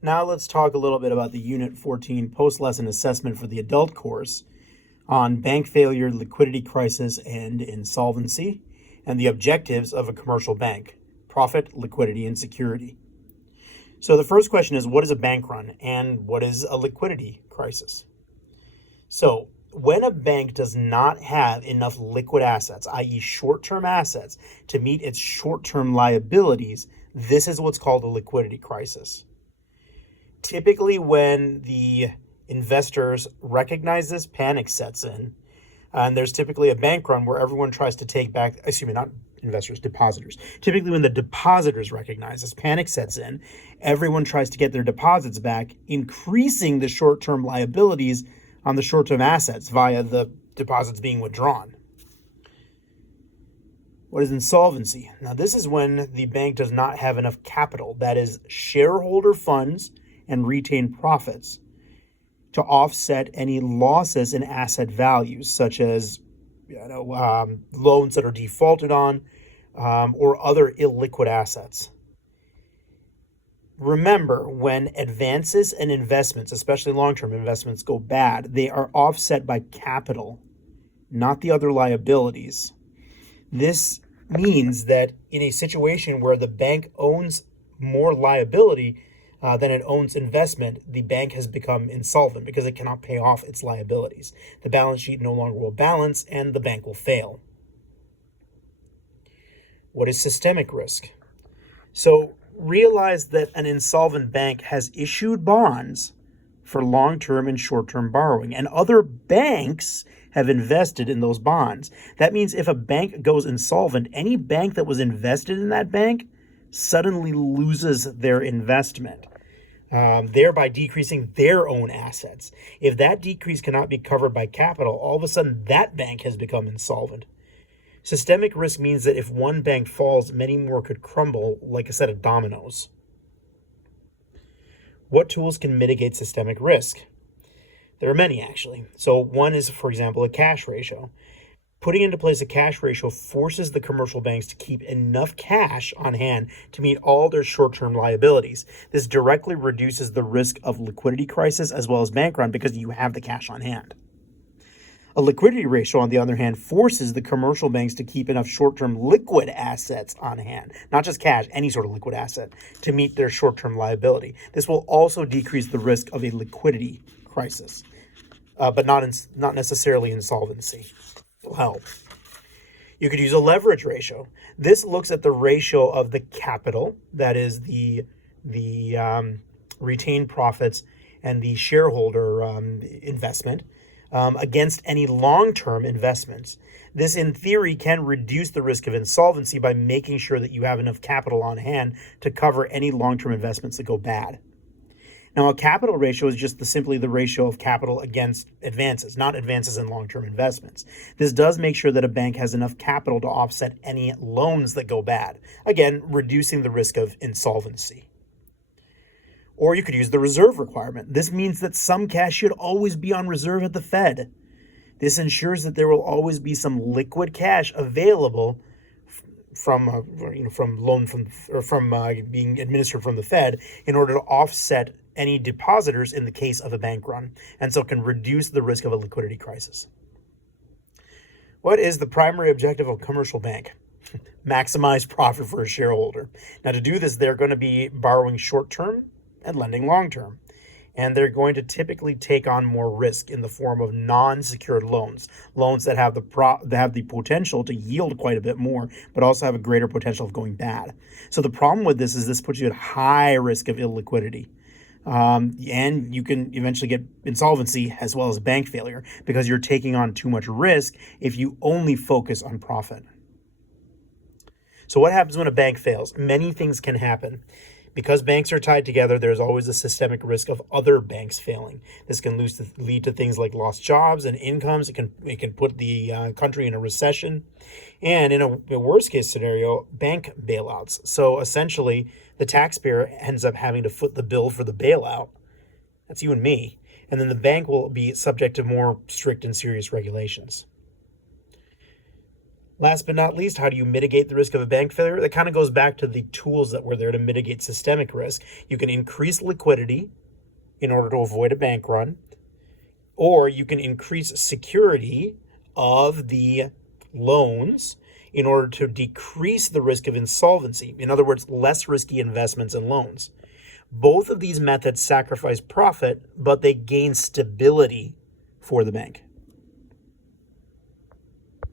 Now let's talk a little bit about the Unit 14 post-lesson assessment for the adult course on bank failure, liquidity crisis, and insolvency, and the objectives of a commercial bank: profit, liquidity, and security. So the first question is, what is a bank run and what is a liquidity crisis? So when a bank does not have enough liquid assets, i.e. short-term assets, to meet its short-term liabilities, this is what's called a liquidity crisis. Typically, when the investors recognize this, panic sets in. And there's typically a bank run where everyone tries to take back, not investors, depositors. Typically, when the depositors recognize this, panic sets in. Everyone tries to get their deposits back, increasing the short-term liabilities on the short-term assets via the deposits being withdrawn. What is insolvency? Now, this is when the bank does not have enough capital, that is, shareholder funds and retained profits, to offset any losses in asset values, such as loans that are defaulted on or other illiquid assets. Remember, when advances and investments, especially long-term investments, go bad, they are offset by capital, not the other liabilities. This means that in a situation where the bank owns more liability than it owns investment, the bank has become insolvent because it cannot pay off its liabilities. The balance sheet no longer will balance and the bank will fail. What is systemic risk? So realize that an insolvent bank has issued bonds for long-term and short-term borrowing, and other banks have invested in those bonds. That means if a bank goes insolvent, any bank that was invested in that bank suddenly loses their investment, thereby decreasing their own assets. If that decrease cannot be covered by capital, all of a sudden that bank has become insolvent. Systemic risk means that if one bank falls, many more could crumble like a set of dominoes. What tools can mitigate systemic risk? There are many, actually. So one is, for example, a cash ratio. Putting into place a cash ratio forces the commercial banks to keep enough cash on hand to meet all their short-term liabilities. This directly reduces the risk of liquidity crisis as well as bank run because you have the cash on hand. A liquidity ratio, on the other hand, forces the commercial banks to keep enough short-term liquid assets on hand, not just cash, any sort of liquid asset, to meet their short-term liability. This will also decrease the risk of a liquidity crisis, but not necessarily insolvency. Will help. You could use a leverage ratio. This looks at the ratio of the capital, that is the retained profits and the shareholder investment, against any long-term investments. This, in theory, can reduce the risk of insolvency by making sure that you have enough capital on hand to cover any long-term investments that go bad. Now, a capital ratio is just simply the ratio of capital against advances, not advances in long-term investments. This does make sure that a bank has enough capital to offset any loans that go bad, again, reducing the risk of insolvency. Or you could use the reserve requirement. This means that some cash should always be on reserve at the Fed. This ensures that there will always be some liquid cash available from being administered from the Fed in order to offset any depositors in the case of a bank run, and so can reduce the risk of a liquidity crisis. What is the primary objective of a commercial bank? Maximize profit for a shareholder. Now, to do this, they're going to be borrowing short-term and lending long-term. And they're going to typically take on more risk in the form of non-secured loans that have the potential to yield quite a bit more, but also have a greater potential of going bad. So the problem with this is this puts you at high risk of illiquidity. And you can eventually get insolvency as well as bank failure because you're taking on too much risk if you only focus on profit. So what happens when a bank fails? Many things can happen. Because banks are tied together, there's always a systemic risk of other banks failing. This can lead to things like lost jobs and incomes. It can put the country in a recession. And in a worst case scenario, bank bailouts. So essentially, the taxpayer ends up having to foot the bill for the bailout. That's you and me. And then the bank will be subject to more strict and serious regulations. Last but not least, how do you mitigate the risk of a bank failure? That kind of goes back to the tools that were there to mitigate systemic risk. You can increase liquidity in order to avoid a bank run, or you can increase security of the loans in order to decrease the risk of insolvency. In other words, less risky investments and loans. Both of these methods sacrifice profit, but they gain stability for the bank.